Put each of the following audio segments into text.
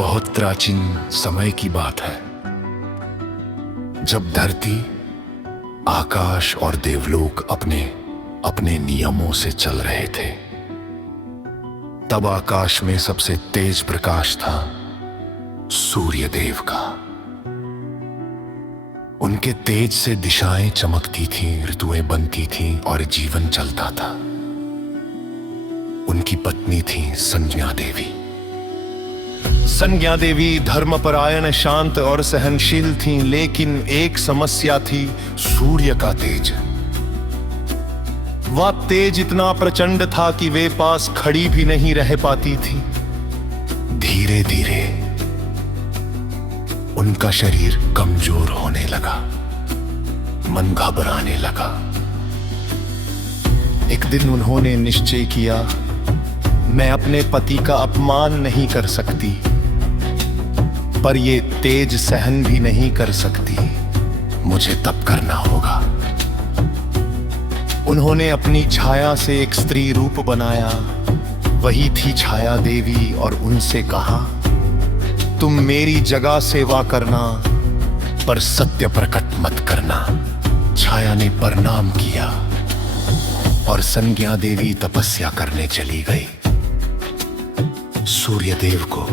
बहुत प्राचीन समय की बात है, जब धरती, आकाश और देवलोक अपने अपने नियमों से चल रहे थे। तब आकाश में सबसे तेज प्रकाश था सूर्य देव का। उनके तेज से दिशाएं चमकती थीं, ऋतुएं बनती थीं और जीवन चलता था। उनकी पत्नी थी संज्ञा देवी। संज्ञा देवी धर्मपरायण, शांत और सहनशील थीं, लेकिन एक समस्या थी, सूर्य का तेज। वह तेज इतना प्रचंड था कि वे पास खड़ी भी नहीं रह पाती थी। धीरे धीरे उनका शरीर कमजोर होने लगा, मन घबराने लगा। एक दिन उन्होंने निश्चय किया, मैं अपने पति का अपमान नहीं कर सकती, पर ये तेज सहन भी नहीं कर सकती। मुझे तप करना होगा। उन्होंने अपनी छाया से एक स्त्री रूप बनाया, वही थी छाया देवी, और उनसे कहा, तुम मेरी जगह सेवा करना, पर सत्य प्रकट मत करना। छाया ने प्रणाम किया और संज्ञा देवी तपस्या करने चली गई। सूर्यदेव को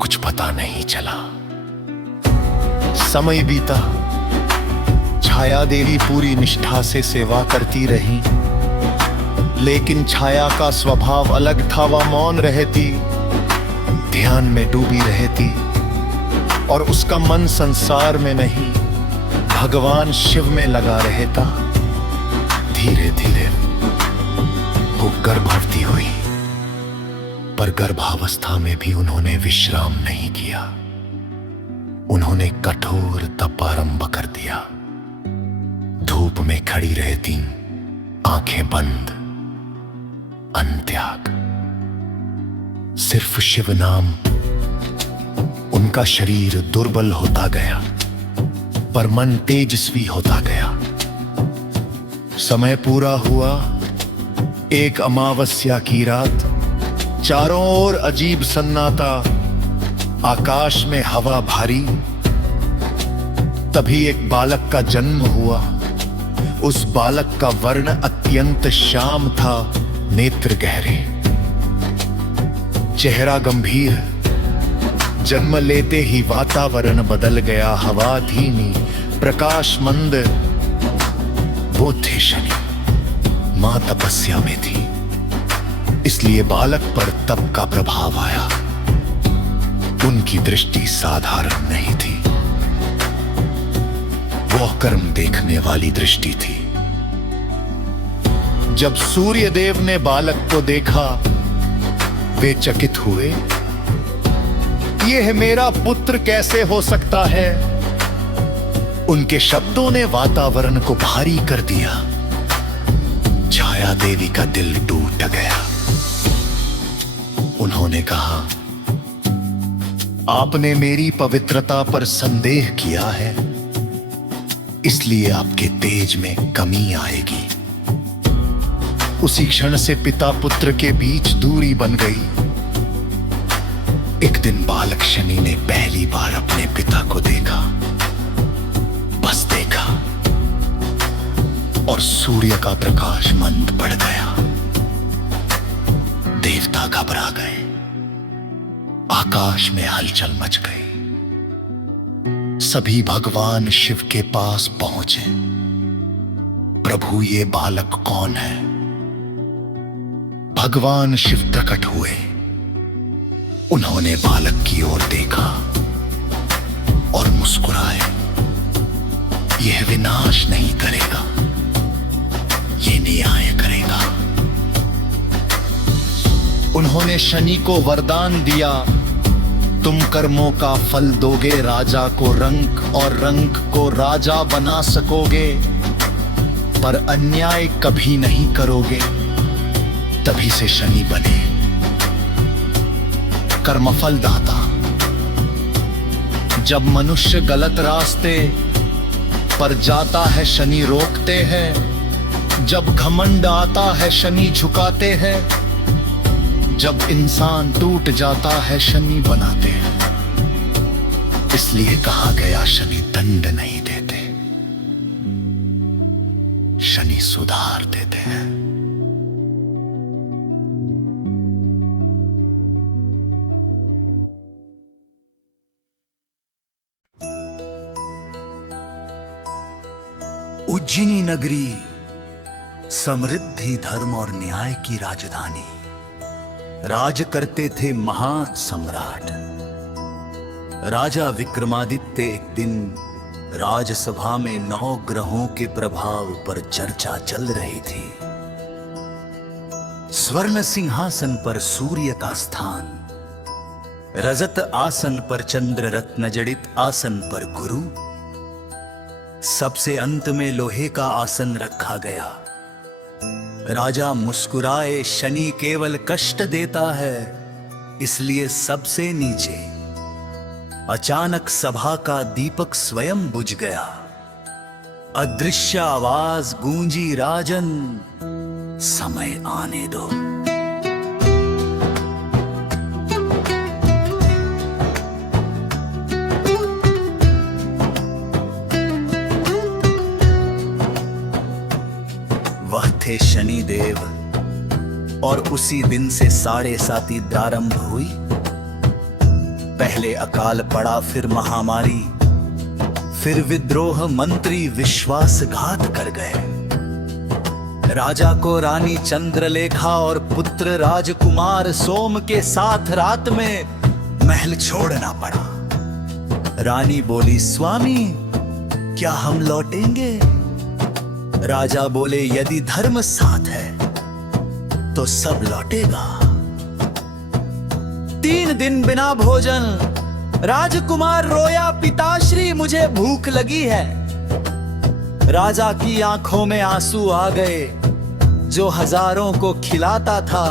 कुछ पता नहीं चला। समय बीता, छाया देवी पूरी निष्ठा से सेवा करती रही, लेकिन छाया का स्वभाव अलग था। वह मौन रहती, ध्यान में डूबी रहती, और उसका मन संसार में नहीं, भगवान शिव में लगा रहता। धीरे धीरे वो गर्भवती हुई, पर गर्भावस्था में भी उन्होंने विश्राम नहीं किया। उन्होंने कठोर तप आरंभ कर दिया। धूप में खड़ी रहती, आंखें बंद, अन्न त्याग, सिर्फ शिव नाम। उनका शरीर दुर्बल होता गया, पर मन तेजस्वी होता गया। समय पूरा हुआ। एक अमावस्या की रात, चारों ओर अजीब सन्नाटा, आकाश में हवा भारी। तभी एक बालक का जन्म हुआ। उस बालक का वर्ण अत्यंत श्याम था, नेत्र गहरे, चेहरा गंभीर। जन्म लेते ही वातावरण बदल गया, हवा धीमी, प्रकाश मंद। वो थे शनि। मां तपस्या में थी, इसलिए बालक पर तप का प्रभाव आया। उनकी दृष्टि साधारण नहीं थी, वो कर्म देखने वाली दृष्टि थी। जब सूर्य देव ने बालक को देखा, वे चकित हुए। यह मेरा पुत्र कैसे हो सकता है? उनके शब्दों ने वातावरण को भारी कर दिया। छाया देवी का दिल टूट गया। उन्होंने कहा, आपने मेरी पवित्रता पर संदेह किया है, इसलिए आपके तेज में कमी आएगी। उसी क्षण से पिता पुत्र के बीच दूरी बन गई। एक दिन बालक शनि ने पहली बार अपने पिता को देखा, बस देखा, और सूर्य का प्रकाश मंद पड़ गया। देवता घबरा गए, आकाश में हलचल मच गई। सभी भगवान शिव के पास पहुंचे। प्रभु, ये बालक कौन है? भगवान शिव प्रकट हुए। उन्होंने बालक की ओर देखा और मुस्कुराए। यह विनाश नहीं करेगा, ये न्याय करेगा। उन्होंने शनि को वरदान दिया, तुम कर्मों का फल दोगे, राजा को रंक और रंक को राजा बना सकोगे, पर अन्याय कभी नहीं करोगे। तभी से शनि बने कर्मफल दाता। जब मनुष्य गलत रास्ते पर जाता है, शनि रोकते हैं। जब घमंड आता है, शनि झुकाते हैं। जब इंसान टूट जाता है शनि बनाते हैं, इसलिए कहा गया शनि दंड नहीं देते, शनि सुधार देते हैं। उज्जैनी नगरी समृद्धि, धर्म और न्याय की राजधानी। राज करते थे महान सम्राट राजा विक्रमादित्य। एक दिन राजसभा में 9 ग्रहों के प्रभाव पर चर्चा चल रही थी। स्वर्ण सिंहासन पर सूर्य का स्थान, रजत आसन पर चंद्र, रत्न जड़ित आसन पर गुरु, सबसे अंत में लोहे का आसन रखा गया। राजा मुस्कुराए, शनि केवल कष्ट देता है, इसलिए सबसे नीचे। अचानक सभा का दीपक स्वयं बुझ गया। अदृश्य आवाज गूंजी, राजन समय आने दो। वह थे शनिदेव और उसी दिन से 7.5 प्रारंभ हुई। पहले अकाल पड़ा, फिर महामारी, फिर विद्रोह, मंत्री विश्वासघात कर गए। राजा को रानी चंद्रलेखा और पुत्र राजकुमार सोम के साथ रात में महल छोड़ना पड़ा। रानी बोली, स्वामी क्या हम लौटेंगे? राजा बोले, यदि धर्म साथ है तो सब लौटेगा। 3 दिन बिना भोजन राजकुमार रोया, पिताश्री मुझे भूख लगी है। राजा की आंखों में आंसू आ गए। जो हजारों को खिलाता था,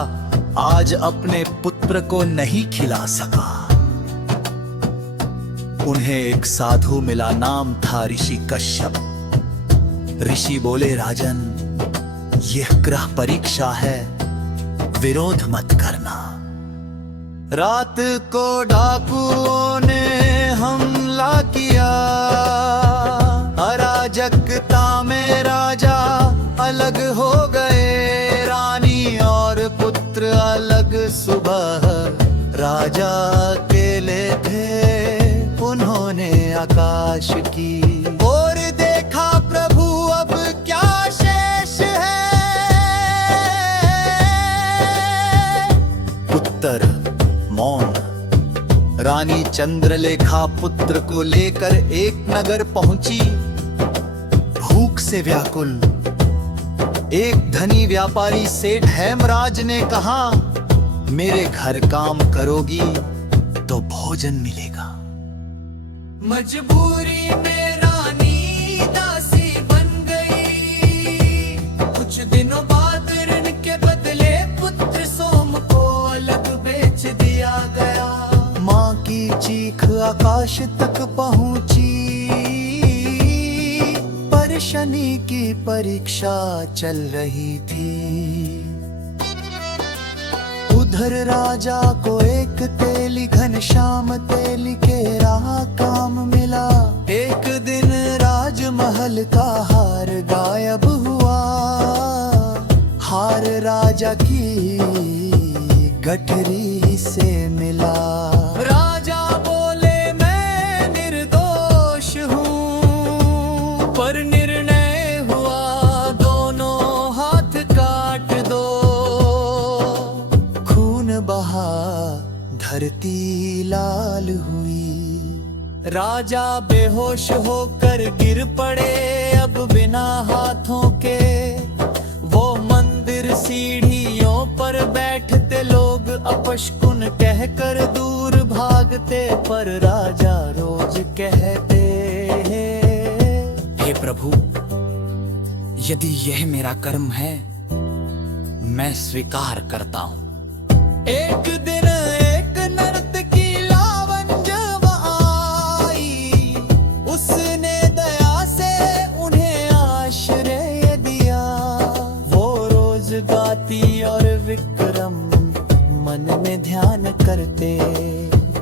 आज अपने पुत्र को नहीं खिला सका। उन्हें एक साधु मिला, नाम था ऋषि कश्यप। ऋषि बोले, राजन यह ग्रह परीक्षा है, विरोध मत करना। रात को डाकुओं ने हमला किया, अराजकता में राजा अलग हो गए। रानी और पुत्र अलग, सुबह राजा अकेले थे। उन्होंने आकाश की ओर देखा, प्रभु अब क्या शेष है? उत्तर मौन। रानी चंद्रलेखा पुत्र को लेकर एक नगर पहुंची, भूख से व्याकुल। एक धनी व्यापारी सेठ हेमराज ने कहा, मेरे घर काम करोगी तो भोजन मिलेगा। मजबूरी में रानी दासी बन गई। कुछ दिनों बाद ऋण के बदले पुत्र सोम को अलग बेच दिया गया। माँ की चीख आकाश तक पहुंची, पर शनि की परीक्षा चल रही थी। उधर राजा को एक तेली, घनश्याम तेली के राह काम मिला। एक दिन राजमहल का हार गायब हुआ। हार राजा की गठरी से मिला। राजा बोले, मैं निर्दोष हूँ, पर निर्णय हुआ दोनों हाथ काट दो। खून बहा, धरती लाल हुई। राजा बेहोश होकर गिर पड़े, अब बिना हाथों के। वो मंदिर सीढ़ियों पर बैठते लोग अपशकुन कहकर दूर भागते, पर राजा रोज कहते, हे प्रभु यदि यह मेरा कर्म है मैं स्वीकार करता हूँ। एक दिन एक नर्तकी लावण्य आई, उसने दया से उन्हें आश्रय दिया। वो रोज गाती और विक्रम मन में ध्यान करते।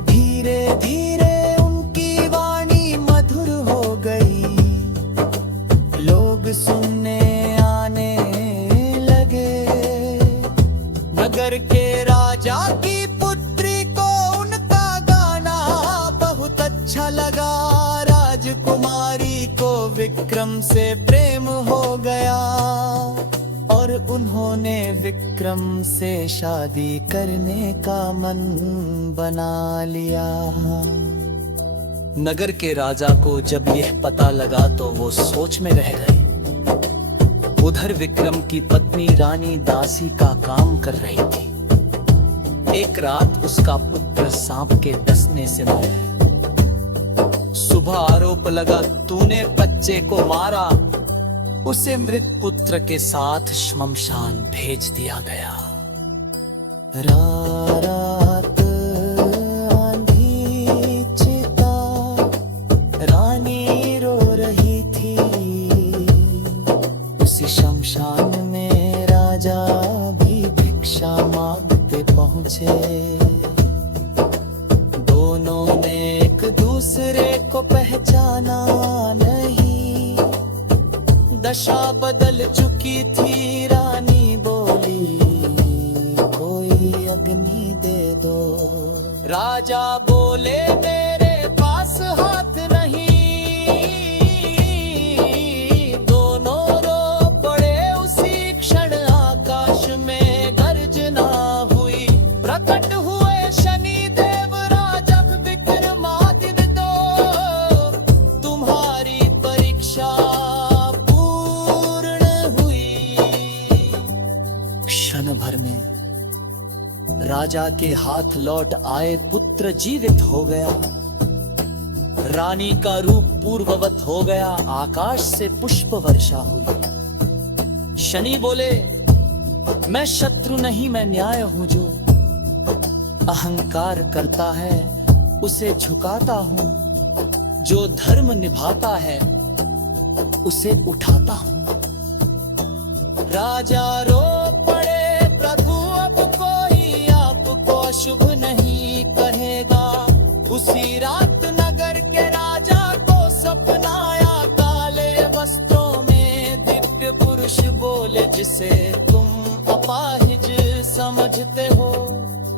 धीरे धीरे उनकी वाणी मधुर हो गई, लोग सुनने आने लगे। नगर के राजा की पुत्री को उनका गाना बहुत अच्छा लगा। राजकुमारी को विक्रम से प्रेम हो गया और उन्होंने विक्रम से शादी करने का मन बना लिया। नगर के राजा को जब यह पता लगा तो वो सोच में रह गए। उधर विक्रम की पत्नी रानी दासी का काम कर रही थी। एक रात उसका पुत्र सांप के डसने से मर गया। सुबह आरोप लगा, तूने बच्चे को मारा। उसे मृत पुत्र के साथ श्मशान भेज दिया गया। रात आंधी चिता, रानी रो रही थी। उसी श्मशान में राजा भी भिक्षा मांगते पहुंचे। दोनों ने एक दूसरे को पहचाना नहीं। दशा बदल चुकी थी, रानी बोली, कोई अग्नि दे दो। राजा बोले, मेरे पास हाथ नहीं। दोनों रो पड़े। उसी क्षण आकाश में गर्जना हुई। प्रकट हुए शनि देव, राजा विक्रमादित्य दो। तुम्हारी परीक्षा भर में राजा के हाथ लौट आए। पुत्र जीवित हो गया। रानी का रूप पूर्ववत हो गया। आकाश से पुष्प वर्षा हुई। शनि बोले, मैं शत्रु नहीं, मैं न्याय हूं। जो अहंकार करता है उसे झुकाता हूं। जो धर्म निभाता है उसे उठाता हूं। राजा रो पड़े, प्रभु अब कोई आपको शुभ नहीं कहेगा। उसी रात नगर के राजा को सपना आया। काले वस्त्रों में दिव्य पुरुष बोले, जिसे तुम अपाहिज समझते हो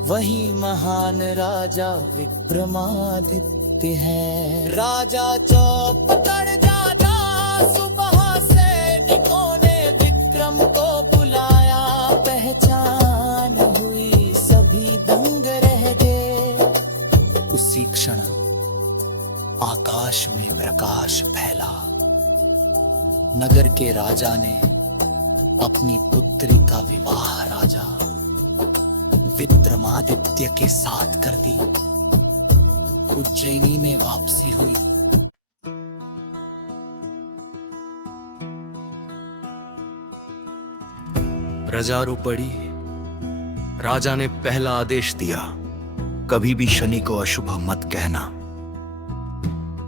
वही महान राजा विक्रमादित्य है। राजा चौप कर जागा, सुबह सैनिकों ने विक्रम को बुलाया। पहचान हुई, सभी दंग रह गए। उसी क्षण आकाश में प्रकाश फैला। नगर के राजा ने अपनी पुत्री का विवाह राजा विक्रमादित्य के साथ कर दी। उज्जैनी में वापसी हुई। प्रजा रो पड़ी। राजा ने पहला आदेश दिया, कभी भी शनि को अशुभ मत कहना।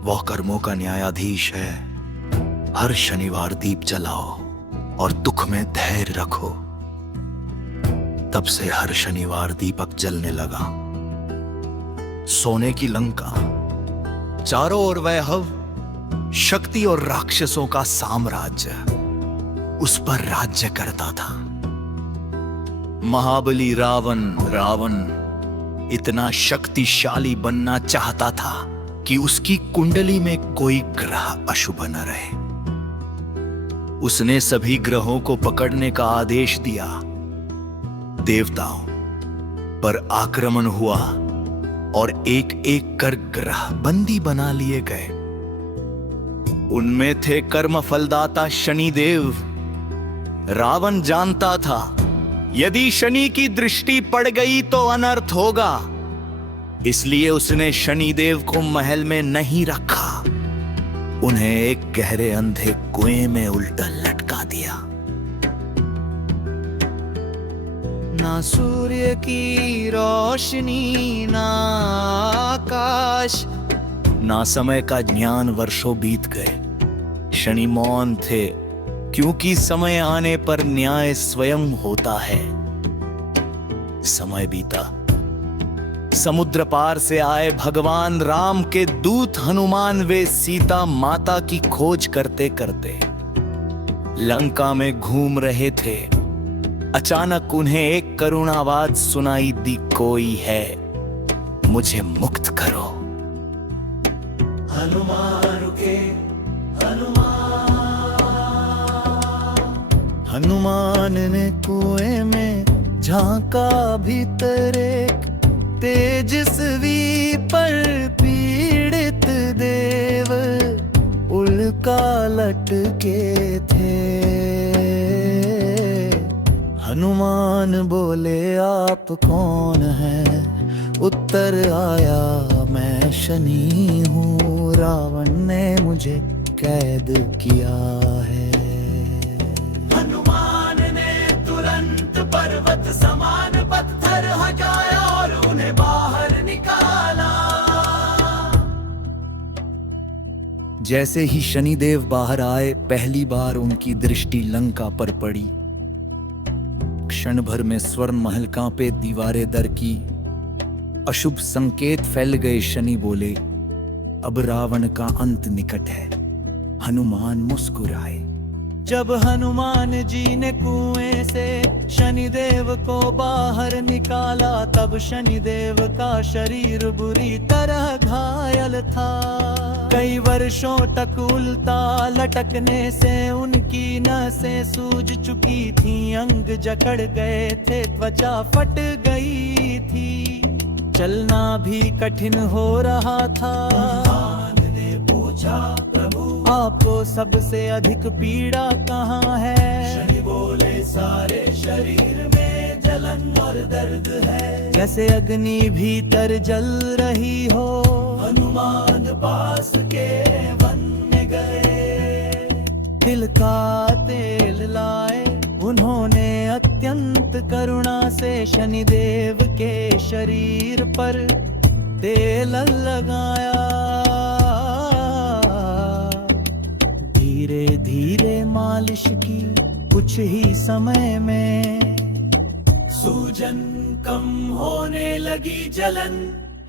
वह कर्मों का न्यायाधीश है। हर शनिवार दीप जलाओ और दुख में धैर्य रखो। तब से हर शनिवार दीपक जलने लगा। सोने की लंका, चारों ओर वैभव, शक्ति और राक्षसों का साम्राज्य उस पर राज्य करता था। महाबली रावण इतना शक्तिशाली बनना चाहता था कि उसकी कुंडली में कोई ग्रह अशुभ न रहे। उसने सभी ग्रहों को पकड़ने का आदेश दिया। देवताओं पर आक्रमण हुआ और एक एक कर ग्रह बंदी बना लिए गए। उनमें थे कर्म फलदाता शनिदेव। रावण जानता था यदि शनि की दृष्टि पड़ गई तो अनर्थ होगा, इसलिए उसने शनिदेव को महल में नहीं रखा। उन्हें एक गहरे अंधे कुएं में उल्टा लटका दिया। ना सूर्य की रोशनी, ना आकाश, ना समय का ज्ञान। वर्षों बीत गए। शनि मौन थे, क्योंकि समय आने पर न्याय स्वयं होता है। समय बीता। समुद्र पार से आए भगवान राम के दूत हनुमान वे सीता माता की खोज करते करते लंका में घूम रहे थे। अचानक उन्हें एक करुण आवाज सुनाई दी, कोई है, मुझे मुक्त करो। हनुमान रुके, हनुमान ने कुएं में झांका भीतर एक तेजस्वी पर पीड़ित देव उल्का लटके थे। हनुमान बोले, आप कौन हैं? उत्तर आया, मैं शनि हूँ, रावण ने मुझे कैद किया है। हनुमान ने तुरंत पर्वत समान पत्थर हटाया और उन्हें बाहर निकाला। जैसे ही शनिदेव बाहर आए, पहली बार उनकी दृष्टि लंका पर पड़ी। क्षण भर में स्वर्ण महल कांपे, दीवारें दरकी, अशुभ संकेत फैल गए। शनि बोले, अब रावण का अंत निकट है। हनुमान मुस्कुराए। जब हनुमान जी ने कुएं से शनिदेव को बाहर निकाला, तब शनिदेव का शरीर बुरी तरह घायल था। कई वर्षों तक उल्टा लटकने से उनकी नसें सूज चुकी थीं, अंग जकड़ गए थे, त्वचा फट गई थी, चलना भी कठिन हो रहा था। हनुमान ने पूछा, प्रभु आपको सबसे अधिक पीड़ा कहाँ है? शनि बोले, सारे शरीर में जलन और दर्द है, जैसे अग्नि भीतर जल रही हो। हनुमान पास के वन में गए, तिल का तेल लाए, उन्होंने अत्यंत करुणा से शनिदेव के शरीर पर तेल लगाया। धीरे धीरे मालिश की, कुछ ही समय में सूजन कम होने लगी, जलन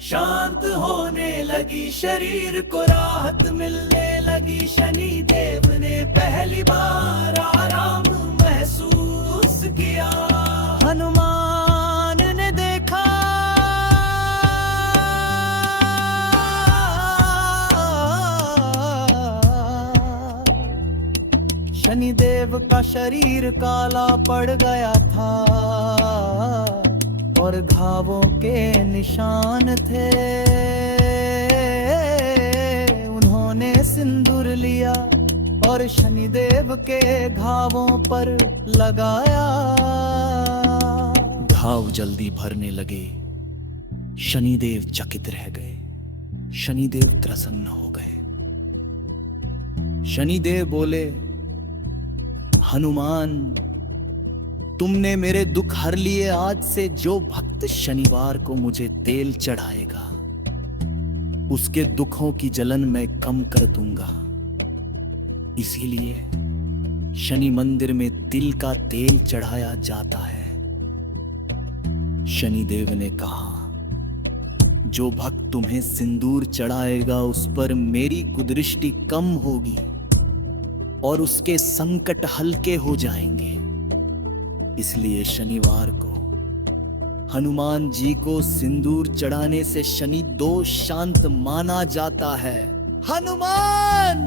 शांत होने लगी, शरीर को राहत मिलने लगी। शनि देव ने पहली बार आराम महसूस किया। हनुमान ने देखा शनिदेव का शरीर काला पड़ गया था और घावों के निशान थे। उन्होंने सिंदूर लिया और शनिदेव के घावों पर लगाया। घाव जल्दी भरने लगे। शनिदेव चकित रह गए। शनिदेव प्रसन्न हो गए। शनिदेव बोले, हनुमान, तुमने मेरे दुख हर लिए। आज से जो भक्त शनिवार को मुझे तेल चढ़ाएगा, उसके दुखों की जलन मैं कम कर दूंगा। इसीलिए शनि मंदिर में तिल का तेल चढ़ाया जाता है। शनिदेव ने कहा, जो भक्त तुम्हें सिंदूर चढ़ाएगा, उस पर मेरी कुदृष्टि कम होगी और उसके संकट हल्के हो जाएंगे। इसलिए शनिवार को हनुमान जी को सिंदूर चढ़ाने से शनि दोष शांत माना जाता है। हनुमान,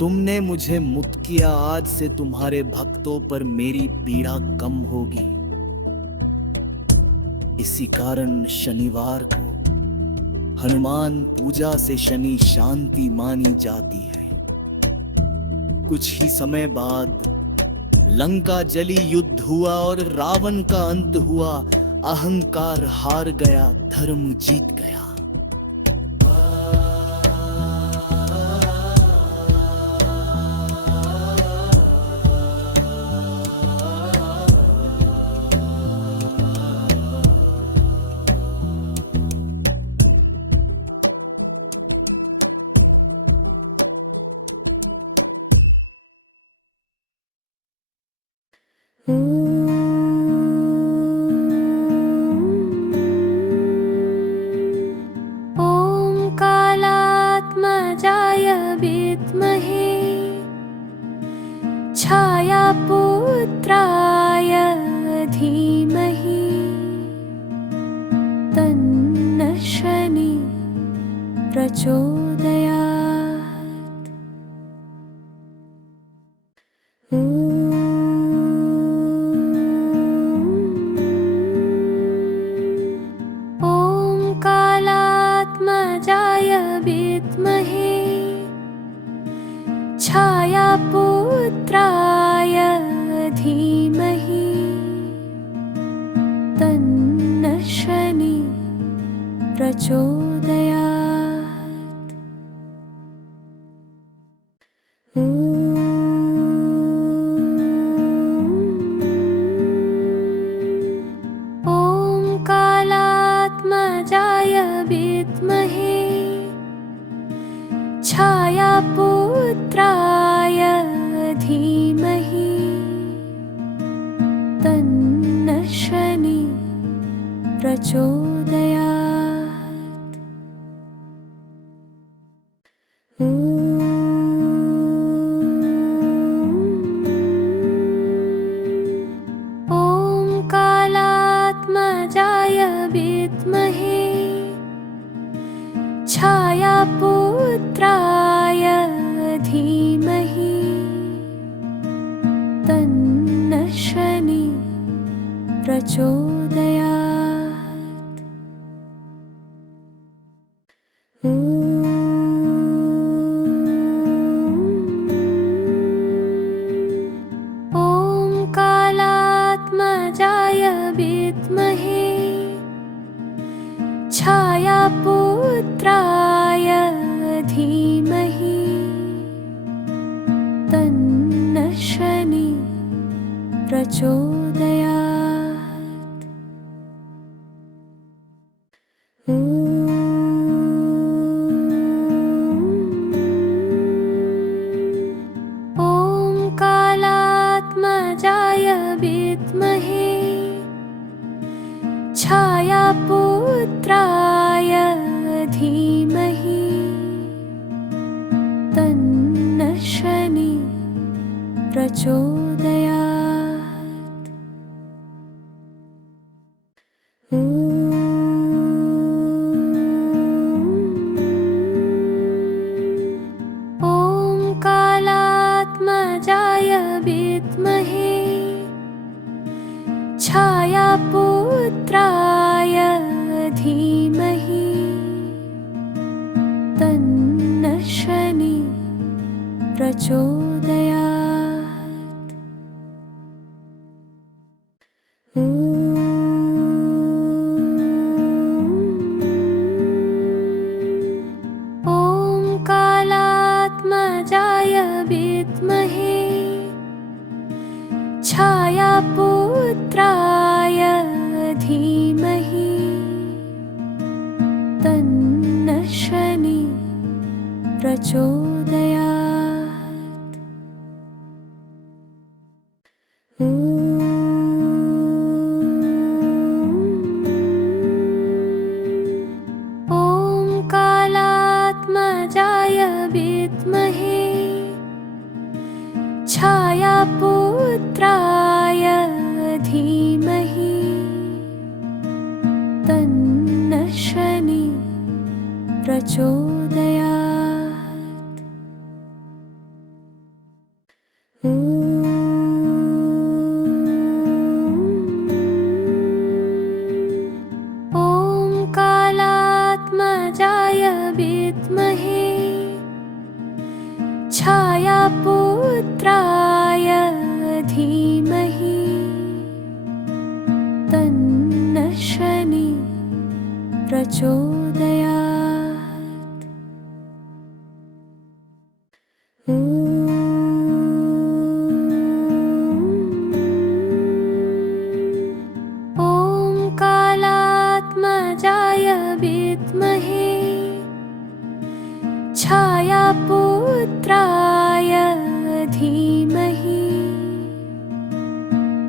तुमने मुझे मुक्त किया। आज से तुम्हारे भक्तों पर मेरी पीड़ा कम होगी। इसी कारण शनिवार को हनुमान पूजा से शनि शांति मानी जाती है। कुछ ही समय बाद लंका जली, युद्ध हुआ और रावण का अंत हुआ। अहंकार हार गया, धर्म जीत गया। प्रचोदयात्। ॐ कालात्मजाय विद्महे छायापुत्राय धीमहि तन्नः शनिः प्रचोदयात्। ॐ कालात्मजाय विद्महे छायापुत्राय धीमहि तन्नः शनिः प्रचोदयात्। ॐ कालात्मजाय विद्महे छायापुत्राय धीमहि तन्नः शनिः प्रचोदयात्। ॐ कालात्मजाय विद्महे छायापुत्राय धीमहि तन्नः शनिः प्रचोदयात्। ॐ कालात्मजाय विद्महे छायापुत्राय धीमहि तन्नः शनिः प्रचोदयात्। ॐ कालात्मजाय विद्महे छायापुत्राय धीमहि तन्नः शनिः प्रचोदयात्। ॐ कालात्मजाय विद्महे छायापुत्राय धीमहि तन्नः शनिः प्रचोदयात्। ॐ कालात्मजाय विद्महे छायापुत्राय धीमहि तन्नः शनिः प्रचोदयात्। ॐ कालात्मजाय विद्महे छायापुत्राय धीमहि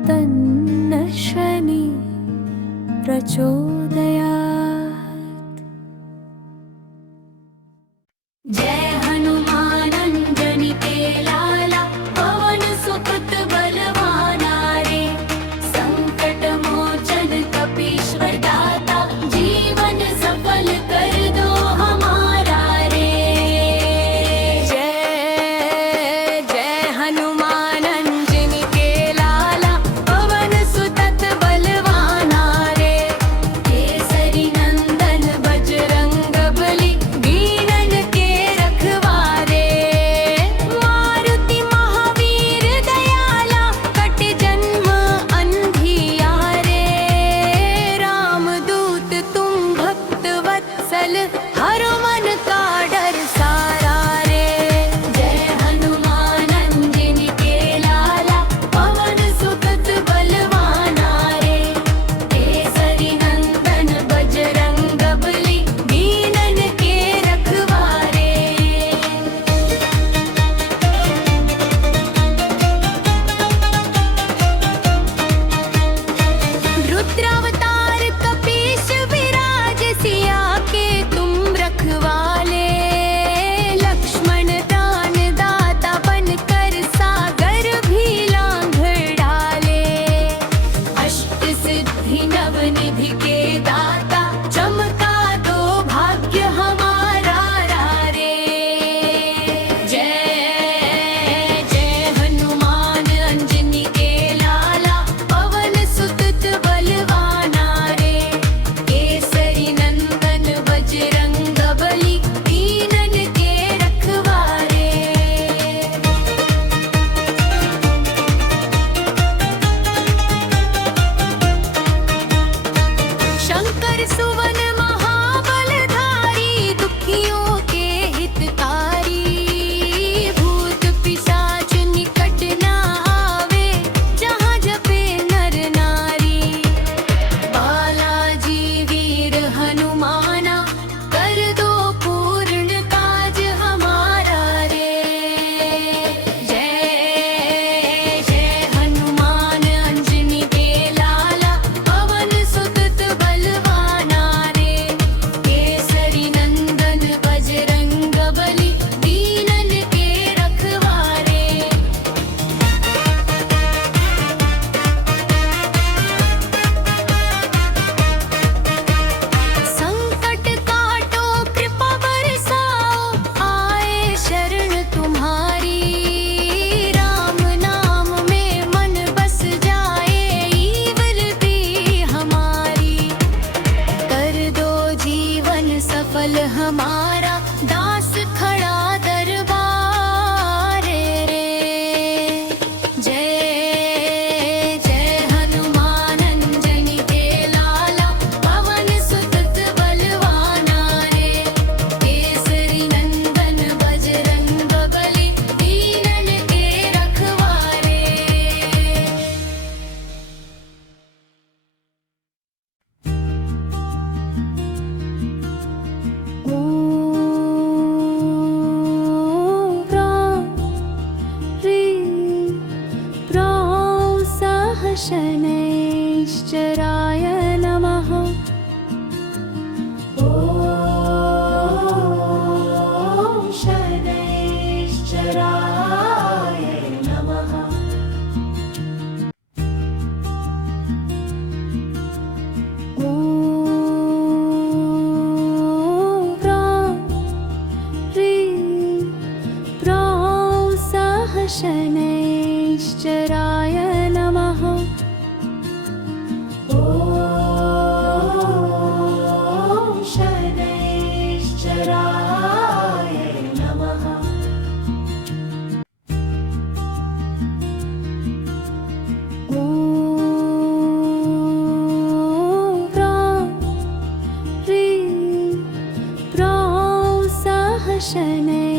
तन्नः शनिः प्रचोदयात्। जय हनुमान अंजनी के लाला पवन सुत बलवाना रे संकट मोचन कपीश्वर दाता जीवन सफल कर दो हमारा रे। जय जय हनुमान अंजनी के लाला पवन सुत बलवाना रे केसरी सुवन महाबलधारी, दुखियों के हितकारी। भूत पिशाच निकट ना आवे, जहाँ जपे नर नारी। बालाजी वीर हनुमाना, कर दो पूर्ण काज हमारा रे। जय जय हनुमान अंजनी के लाला, पवन सुत बलवाना रे। केसरी नंदन बजरंग बली, दीनन के रखवारे। संकट काटो कृपा बरसाओ, आए शरण तुम्हारी। राम नाम में मन बस जाए, ईवल भी हमारी। कर दो जीवन सफल हमारा, दास खड़ा दरबार रे। जय जय हनुमान अंजनी के लाला, पवन सुत बलवाना रे। केसरी नंदन बजरंग बली, दीनन के रखवारे। ॐ ह्रीं सह शनैश्चराय नमः। ॐ शनैश्चराय नमः।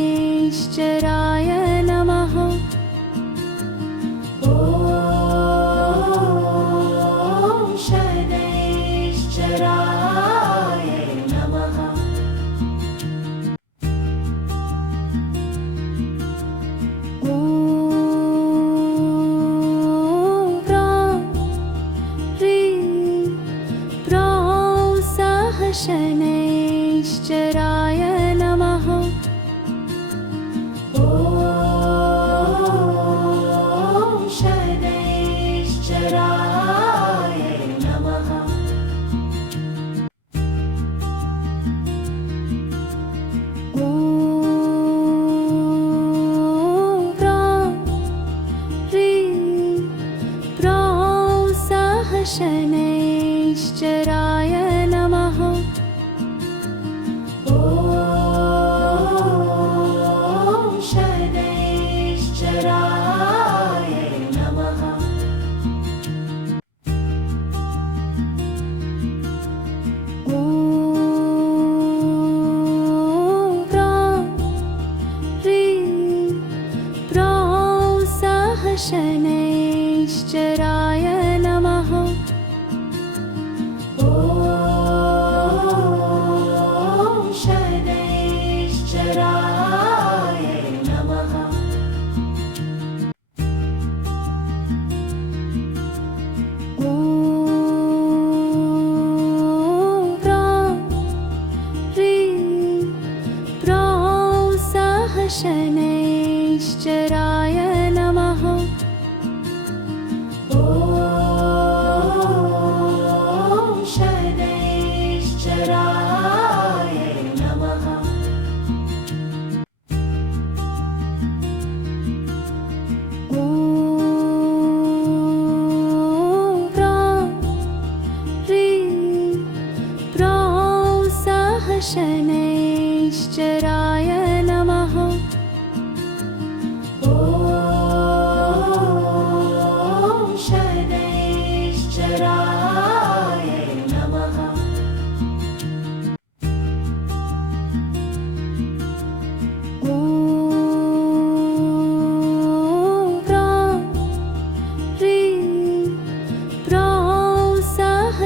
शनैश्चराय नमः। ॐ शनैश्चराय नमः। शनैश्चराय नमः। ॐ शनैश्चराय नमः। शनैश्चराय नमः। ॐ शनैश्चराय नमः। शनैश्चराय नमः। ॐ शनैश्चराय नमः। शनैश्चराय नमः। ॐ शनैश्चराय नमः। शनैश्चराय नमः। ॐ शनैश्चराय नमः। शनैश्चराय नमः। ॐ शनैश्चराय नमः।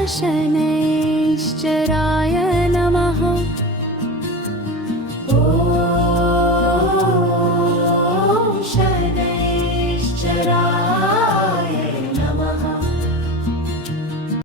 शनैश्चराचरम्